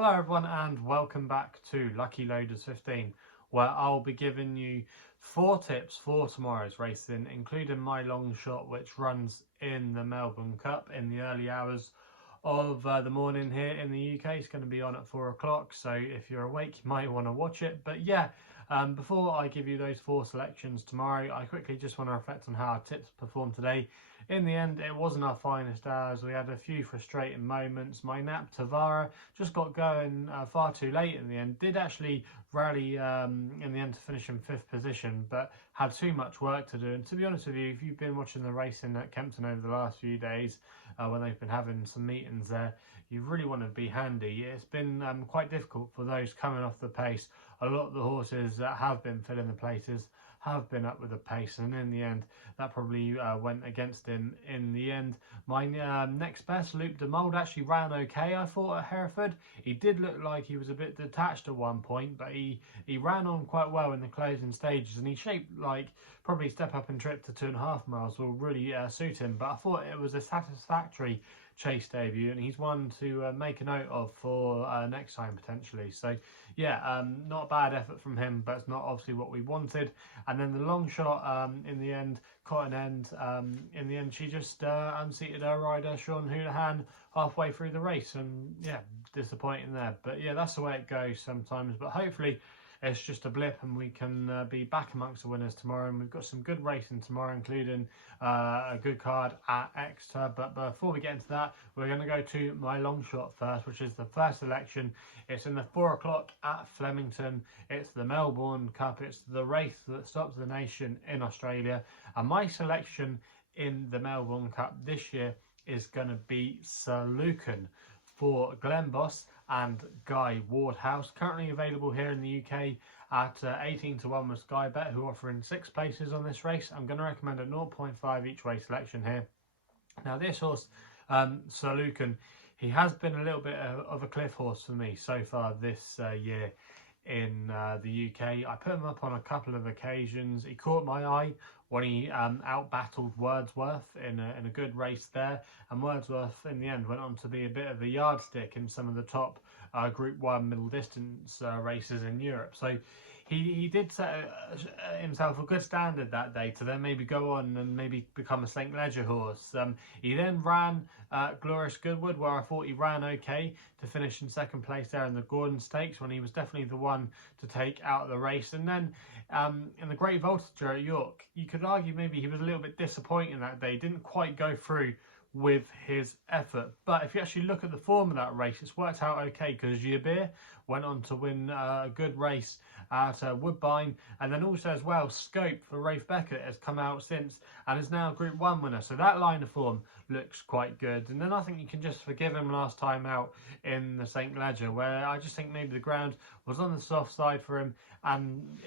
Hello everyone and welcome back to Lucky Loaders 15, where I'll be giving you 4 tips for tomorrow's racing, including my long shot which runs in the Melbourne Cup in the early hours of the morning here in the UK. It's going to be on at 4 o'clock, so if you're awake you might want to watch it. But yeah, before I give you those 4 selections tomorrow, I quickly just want to reflect on how our tips performed today. In the end, it wasn't our finest hours. We had a few frustrating moments. My nap Tavara just got going far too late in the end. Did actually rally in the end to finish in 5th position, but had too much work to do. And to be honest with you, if you've been watching the racing at Kempton over the last few days, when they've been having some meetings there, you really want to be handy. It's been quite difficult for those coming off the pace. A lot of the horses that have been filling the places have been up with the pace, and in the end that probably went against him in the end. My next best, Luke de Mold, actually ran okay, I thought, at Hereford. He did look like he was a bit detached at one point, but he ran on quite well in the closing stages, and he shaped like probably step up and trip to 2.5 miles will really suit him. But I thought it was a satisfactory chase debut, and he's one to make a note of for next time potentially. So yeah, not a bad effort from him, but it's not obviously what we wanted. And then the long shot in the end, Cotton End, in the end she just unseated her rider Sean Houlihan halfway through the race, and yeah, disappointing there. But yeah, that's the way it goes sometimes, but hopefully it's just a blip and we can be back amongst the winners tomorrow. And we've got some good racing tomorrow, including a good card at Exeter. But before we get into that, we're going to go to my long shot first, which is the first selection. It's in the 4 o'clock at Flemington. It's the Melbourne Cup. It's the race that stops the nation in Australia. And my selection in the Melbourne Cup this year is going to be Sir Lucan for Glenn Boss and Guy Wardhouse. Currently available here in the UK at 18 to 1 with SkyBet, who are offering 6 places on this race. I'm going to recommend a 0.5 each way selection here. Now this horse, Sir Lucan, he has been a little bit of a cliff horse for me so far this year in the UK. I put him up on a couple of occasions. He caught my eye when he out-battled Wordsworth in a good race there, and Wordsworth in the end went on to be a bit of a yardstick in some of the top Group 1 middle distance races in Europe. So he did set himself a good standard that day to then maybe go on and maybe become a St. Leger horse. He then ran Glorious Goodwood, where I thought he ran okay to finish in 2nd place there in the Gordon Stakes, when he was definitely the one to take out of the race. And then in the Great Voltage at York, you could argue maybe he was a little bit disappointing that day. Didn't quite go through with his effort, but if you actually look at the form of that race, it's worked out okay, because Jabir went on to win a good race at Woodbine, and then also as well Scope for Rafe Beckett has come out since and is now Group 1 winner, so that line of form looks quite good. And then I think you can just forgive him last time out in the St. Leger, where I just think maybe the ground was on the soft side for him, and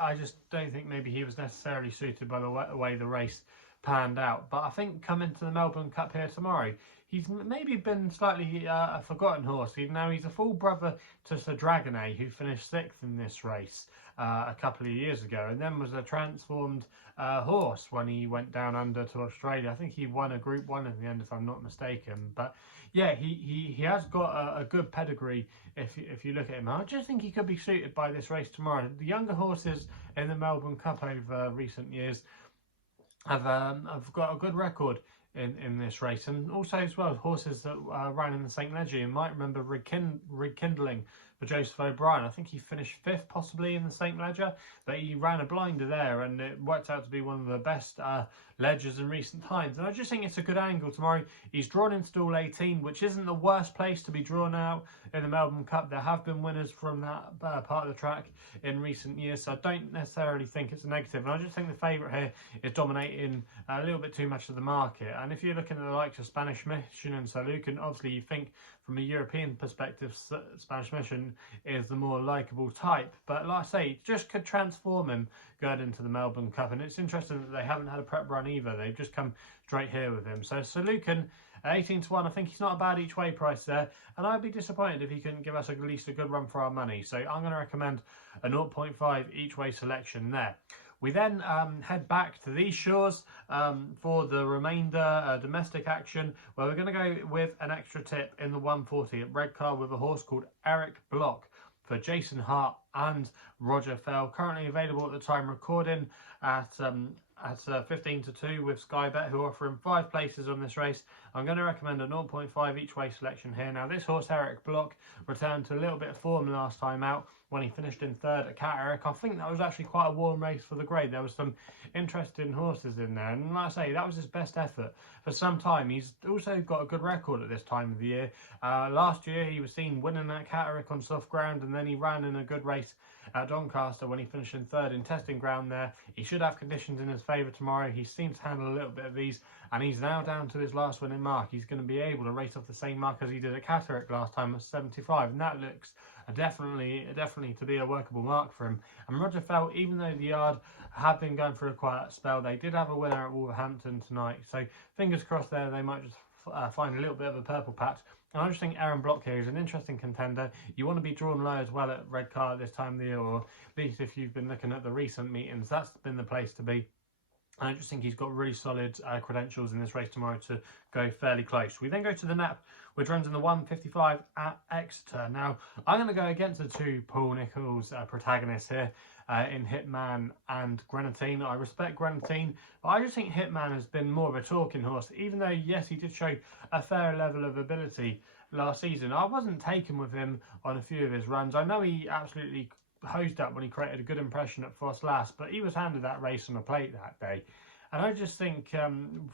I just don't think maybe he was necessarily suited by the way the race panned out. But I think coming to the Melbourne Cup here tomorrow, he's maybe been slightly a forgotten horse. Even though he's a full brother to Sir Dragonet, who finished 6th in this race a couple of years ago, and then was a transformed horse when he went down under to Australia. I think he won a Group 1 in the end, if I'm not mistaken. But yeah, he has got a good pedigree if you look at him. I just think he could be suited by this race tomorrow. The younger horses in the Melbourne Cup over recent years have got a good record in this race, and also as well horses that ran in the St. Leger. You might remember Rekindling for Joseph O'Brien. I think he finished 5th possibly in the St. Leger, but he ran a blinder there, and it worked out to be one of the best Ledgers in recent times. And I just think it's a good angle tomorrow. He's drawn in stall 18, which isn't the worst place to be drawn out in the Melbourne Cup. There have been winners from that part of the track in recent years, so I don't necessarily think it's a negative. And I just think the favourite here is dominating a little bit too much of the market. And if you're looking at the likes of Spanish Mission and Sir Lucan, obviously you think from a European perspective Spanish Mission is the more likeable type, but like I say, just could transform him going into the Melbourne Cup. And it's interesting that they haven't had a prep run either. They've just come straight here with him. So Sir Lucan at 18 to 1, I think he's not a bad each way price there, and I'd be disappointed if he couldn't give us at least a good run for our money. So I'm going to recommend a 0.5 each way selection there. We then head back to these shores for the remainder domestic action, where we're going to go with an extra tip in the 140 at Redcar with a horse called Erich Bloch for Jason Hart and Roger Fell. Currently available at the time recording at 15-2 with SkyBet, who offer him 5 places on this race. I'm going to recommend a 0.5 each way selection here. Now, this horse, Erich Bloch, returned to a little bit of form last time out when he finished in 3rd at Catterick. I think that was actually quite a warm race for the grade. There was some interesting horses in there, and like I say, that was his best effort for some time. He's also got a good record at this time of the year. Last year he was seen winning at Catterick on soft ground, and then he ran in a good race at Doncaster when he finished in 3rd in testing ground there. He should have conditions in his favour tomorrow. He seems to handle a little bit of these, and he's now down to his last winning mark. He's going to be able to race off the same mark as he did at Catterick last time, at 75, and that looks definitely to be a workable mark for him. And Roger Fell, even though the yard have been going through a quiet spell, they did have a winner at Wolverhampton tonight, so fingers crossed there they might just find a little bit of a purple patch. And I just think Erich Bloch here is an interesting contender. You want to be drawn low as well at Redcar at this time of the year, or at least if you've been looking at the recent meetings, that's been the place to be. And I just think he's got really solid credentials in this race tomorrow to go fairly close. We then go to the Nap, which runs in the 155 at Exeter. Now, I'm going to go against the 2 Paul Nicholls protagonists here in Hitman and Grenadine. I respect Grenadine, but I just think Hitman has been more of a talking horse. Even though, yes, he did show a fair level of ability last season, I wasn't taken with him on a few of his runs. I know he absolutely hosed up when he created a good impression at Foss Last, but he was handed that race on a plate that day. And I just think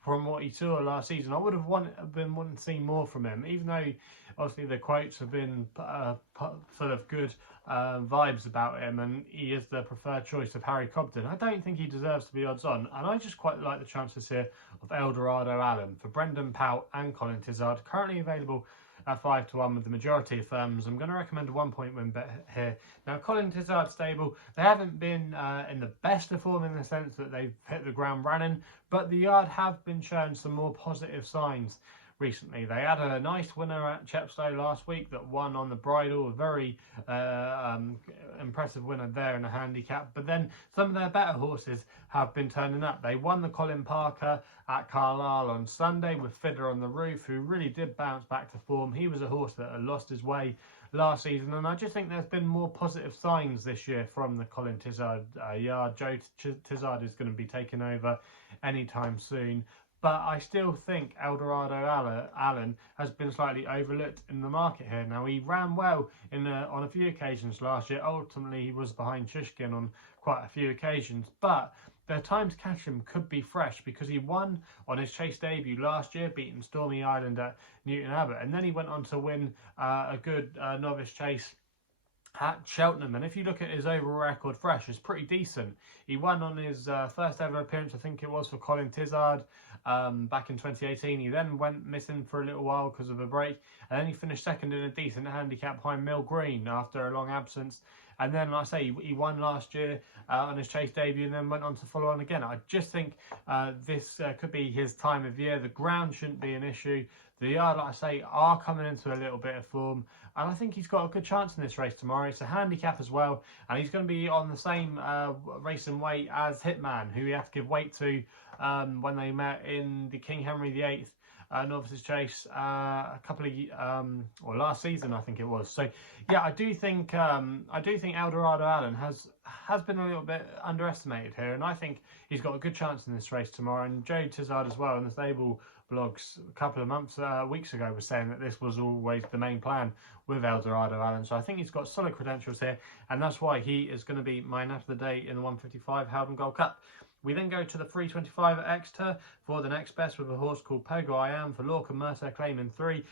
from what he saw last season, I would have been wanting to see more from him, even though obviously the quotes have been full of good vibes about him, and he is the preferred choice of Harry Cobden. I don't think he deserves to be odds on, and I just quite like the chances here of Eldorado Allen for Brendan Powell and Colin Tizard, currently available at 5-1 with the majority of firms. I'm going to recommend a 1-point win bet here. Now, Colin Tizard stable, they haven't been in the best of form in the sense that they've hit the ground running, but the yard have been showing some more positive signs recently. They had a nice winner at Chepstow last week that won on the bridle, a very impressive winner there in a handicap, but then some of their better horses have been turning up. They won the Colin Parker at Carlisle on Sunday with Fiddler on the Roof, who really did bounce back to form. He was a horse that had lost his way last season, and I just think there's been more positive signs this year from the Colin Tizard yard. Joe Tizard is going to be taking over anytime soon, but I still think Eldorado Allen has been slightly overlooked in the market here. Now, he ran well on a few occasions last year. Ultimately, he was behind Shishkin on quite a few occasions, but the time to catch him could be fresh because he won on his chase debut last year, beating Stormy Island at Newton Abbot, and then he went on to win a good novice chase at Cheltenham, and if you look at his overall record fresh, it's pretty decent. He won on his first ever appearance, I think it was, for Colin Tizard back in 2018. He then went missing for a little while because of a break, and then he finished second in a decent handicap behind Mill Green after a long absence. And then, like I say, he won last year on his chase debut and then went on to follow on again. I just think this could be his time of year. The ground shouldn't be an issue. The yard, like I say, are coming into a little bit of form, and I think he's got a good chance in this race tomorrow. It's a handicap as well, and he's going to be on the same racing weight as Hitman, who he had to give weight to when they met in the King Henry VIII novices chase a couple of or last season, I think it was. So yeah, I do think Eldorado Allen has been a little bit underestimated here, and I think he's got a good chance in this race tomorrow. And Joe Tizard as well in the stable blogs a couple of weeks ago was saying that this was always the main plan with Eldorado Allen. So I think he's got solid credentials here, and that's why he is going to be my nap of the day in the 155 Howden Gold Cup. We then go to the 325 at Exeter for the next best with a horse called Pogo I Am for Lucan claiming 3,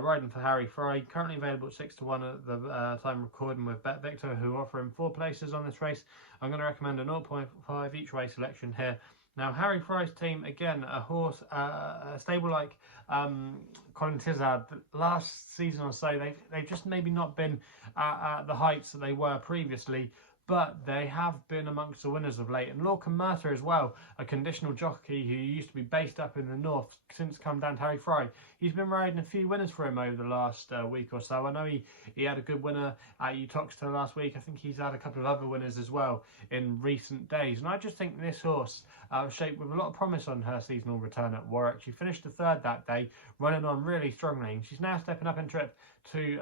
riding for Harry Fry, currently available at 6-1 at the time recording with Bet Victor, who offer him 4 places on this race. I'm going to recommend a 0.5 each way selection here. Now, Harry Fry's team, again, a horse, a stable like Colin Tizard, last season or so, they've just maybe not been at the heights that they were previously, but they have been amongst the winners of late. And Lucan as well, a conditional jockey who used to be based up in the north, since come down to Harry Fry. he's been riding a few winners for him over the last week or so. I know he had a good winner at Utoxeter last week. I think he's had a couple of other winners as well in recent days. And I just think this horse shaped with a lot of promise on her seasonal return at Warwick. She finished the third that day, running on really strongly. And she's now stepping up in trip to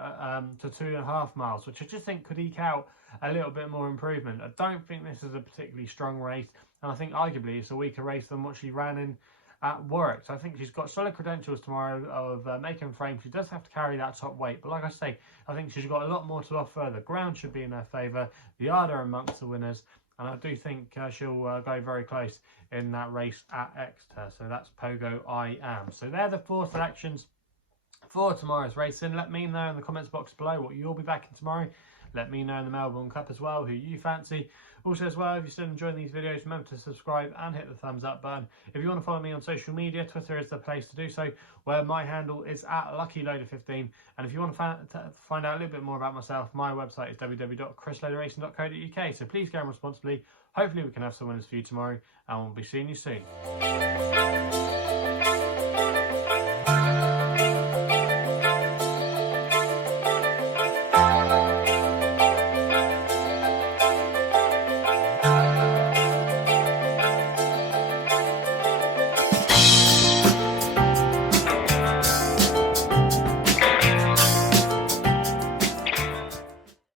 2.5 miles, which I just think could eke out a little bit more improvement. I don't think this is a particularly strong race, and I think arguably it's a weaker race than what she ran in at Warwick. So I think she's got solid credentials tomorrow of making frame. She does have to carry that top weight, but like I say, I think she's got a lot more to offer. The ground should be in her favour. The yard are amongst the winners, and I do think she'll go very close in that race at Exeter. So that's Pogo I Am. So they're the 4 selections for tomorrow's racing. Let me know in the comments box below what you'll be backing tomorrow. Let me know in the Melbourne Cup as well who you fancy. Also as well, if you're still enjoying these videos, remember to subscribe and hit the thumbs up button. If you want to follow me on social media, Twitter is the place to do so, where my handle is at LuckyLoader15. And if you want to find out a little bit more about myself, my website is www.chrisloaderracing.co.uk. So please go responsibly. Hopefully we can have some winners for you tomorrow, and we'll be seeing you soon.